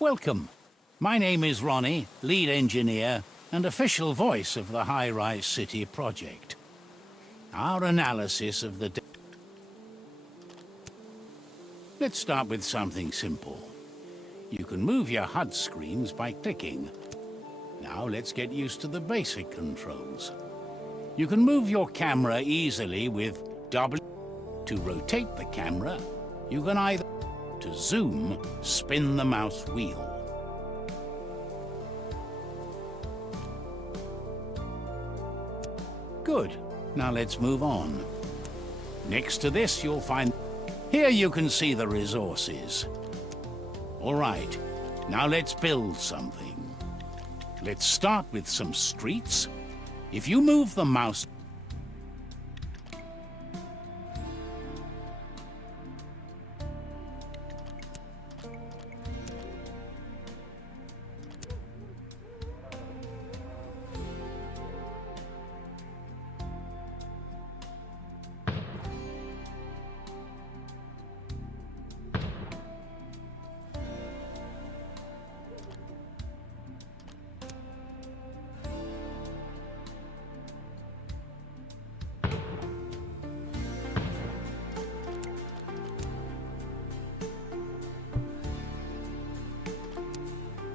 Welcome. My name is Ronnie, lead engineer and official voice of the Highrise City project. Our analysis of the... Let's start with something simple. You can move your HUD screens by clicking. Now let's get used to the basic controls. You can move your camera easily with W. To rotate the camera, you can either, to zoom, spin the mouse wheel. Good. Now let's move on. Next to this, you'll find... Here you can see the resources. All right, now let's build something. Let's start with some streets. If you move the mouse...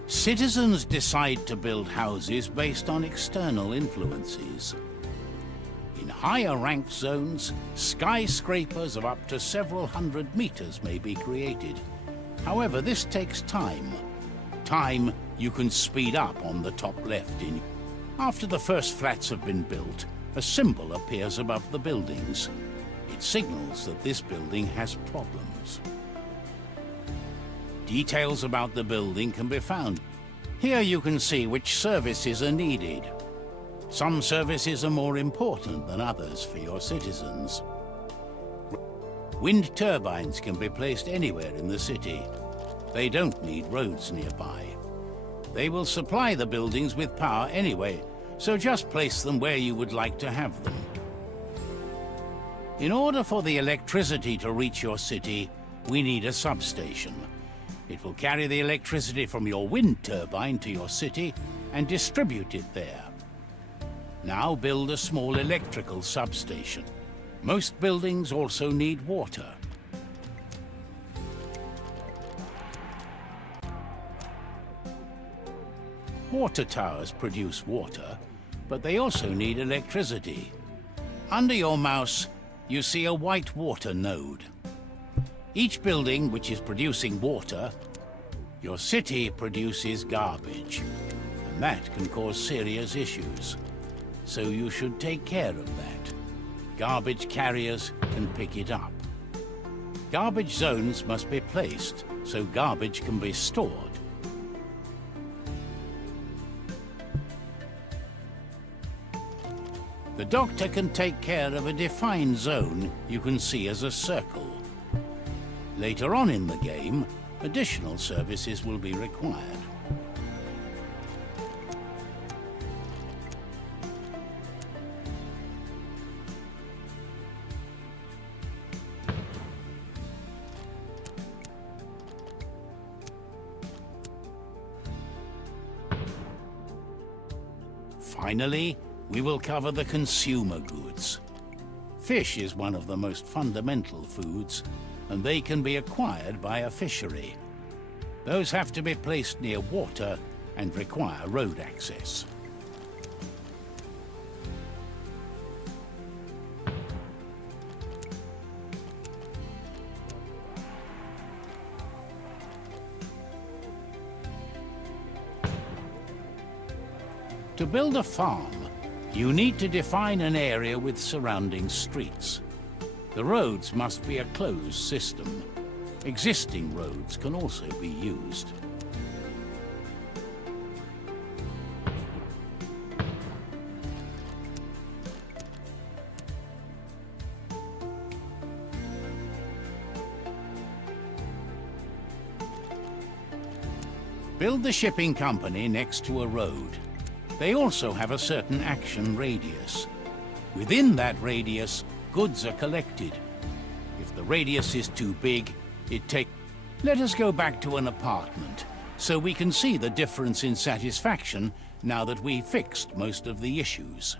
Citizens decide to build houses based on external influences. In higher ranked zones, skyscrapers of up to several hundred meters may be created. However, this takes time. Time you can speed up on the top left. After the first flats have been built, a symbol appears above the buildings. It signals that this building has problems. Details about the building can be found. Here you can see which services are needed. Some services are more important than others for your citizens. Wind turbines can be placed anywhere in the city. They don't need roads nearby. They will supply the buildings with power anyway, so just place them where you would like to have them. In order for the electricity to reach your city, we need a substation. It will carry the electricity from your wind turbine to your city and distribute it there. Now build a small electrical substation. Most buildings also need water. Water towers produce water, but they also need electricity. Under your mouse, you see a white water node. Each building which is producing water, your city produces garbage, and that can cause serious issues. So you should take care of that. Garbage carriers can pick it up. Garbage zones must be placed so garbage can be stored. The doctor can take care of a defined zone you can see as a circle. Later on in the game, additional services will be required. Finally, we will cover the consumer goods. Fish is one of the most fundamental foods, and they can be acquired by a fishery. Those have to be placed near water and require road access. To build a farm, you need to define an area with surrounding streets. The roads must be a closed system. Existing roads can also be used. Build the shipping company next to a road. They also have a certain action radius. Within that radius, goods are collected. If the radius is too big, it takes... Let us go back to an apartment. so we can see the difference in satisfaction now that we've fixed most of the issues.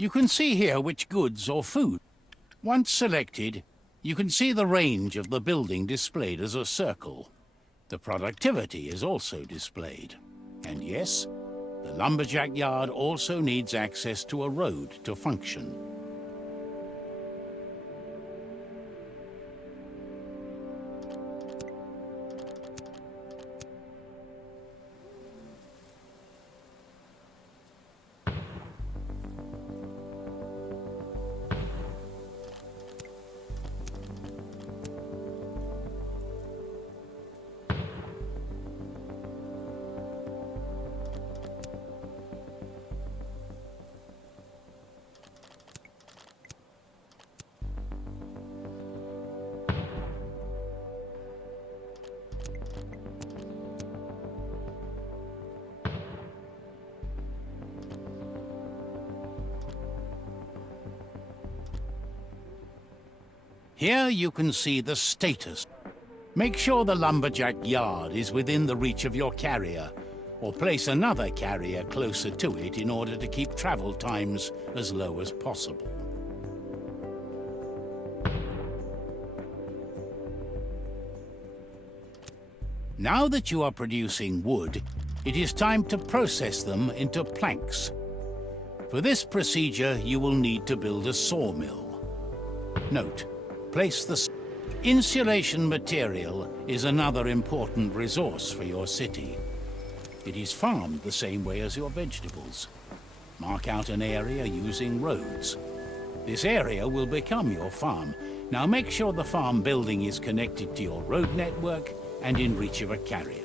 You can see here which goods or food. Once selected, you can see the range of the building displayed as a circle. The productivity is also displayed. And yes, the lumberjack yard also needs access to a road to function. Here you can see the status. Make sure the lumberjack yard is within the reach of your carrier, or place another carrier closer to it in order to keep travel times as low as possible. Now that you are producing wood, it is time to process them into planks. For this procedure, you will need to build a sawmill. Note, place the insulation material is another important resource for your city. It is farmed the same way as your vegetables. Mark out an area using roads. This area will become your farm. Now make sure the farm building is connected to your road network and in reach of a carrier.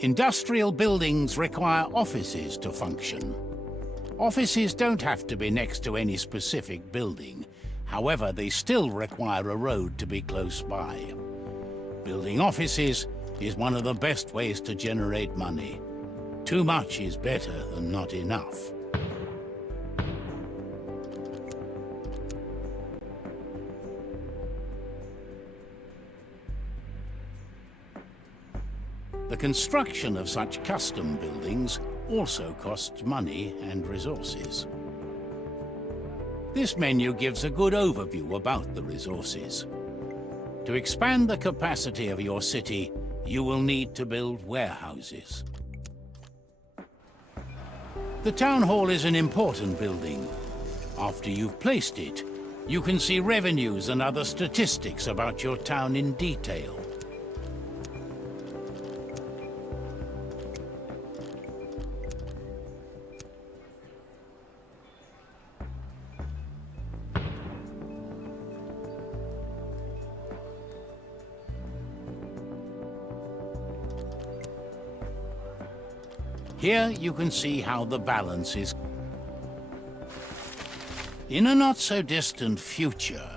Industrial buildings require offices to function. Offices don't have to be next to any specific building. However, they still require a road to be close by. Building offices is one of the best ways to generate money. Too much is better than not enough. The construction of such custom buildings also costs money and resources. This menu gives a good overview about the resources. To expand the capacity of your city, you will need to build warehouses. The town hall is an important building. After you've placed it, you can see revenues and other statistics about your town in detail. Here you can see how the balance is. In a not-so-distant future,